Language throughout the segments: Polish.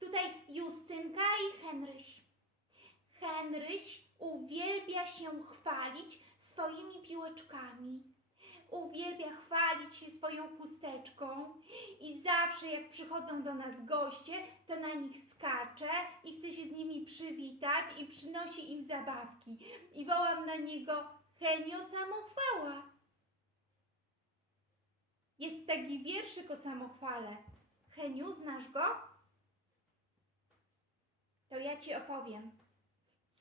Tutaj Justynka i Henryś. Henryś uwielbia się chwalić swoimi piłeczkami. Uwielbia chwalić się swoją chusteczką i zawsze jak przychodzą do nas goście, to na nich skacze i chce się z nimi przywitać i przynosi im zabawki. I wołam na niego Henio samochwała. Jest taki wierszyk o samochwale. Heniu, znasz go? To ja ci opowiem.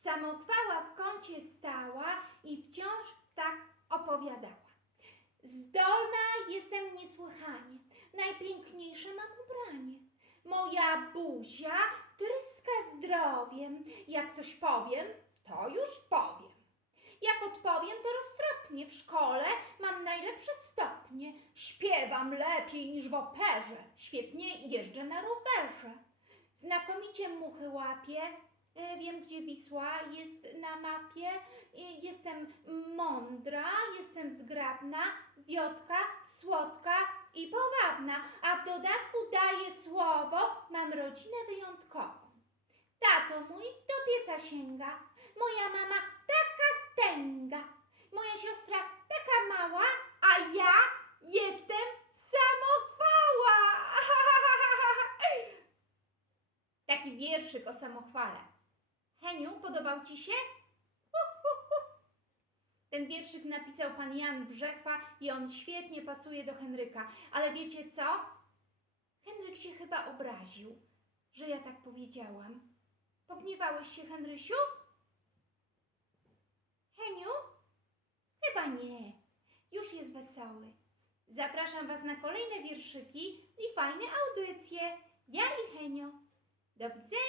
Samochwała w kącie stała i wciąż tak opowiadała. Zdolna jestem niesłychanie, najpiękniejsze mam ubranie. Moja buzia tryska zdrowiem, jak coś powiem, to już powiem. Jak odpowiem, to roztropnie w szkole mam najlepsze stopnie. Śpiewam lepiej niż w operze, świetnie jeżdżę na rowerze. Znakomicie muchy łapię, e, wiem gdzie Wisła jest na mapie. E, Jestem mądra, jestem zgrabna, wiotka, słodka i powabna, a w dodatku daję słowo, mam rodzinę wyjątkową. Tato mój do pieca sięga, moja mama taka tęga, moja siostra taka mała, a ja jestem samochwała. Taki wierszyk o samochwale. Heniu, podobał Ci się? Hu, hu, hu. Ten wierszyk napisał pan Jan Brzechwa i on świetnie pasuje do Henryka. Ale wiecie co? Henryk się chyba obraził, że ja tak powiedziałam. Pogniewałeś się, Henrysiu? Heniu? Chyba nie. Już jest wesoły. Zapraszam Was na kolejne wierszyki i fajne audycje. Ja i Henio. Do widzenia.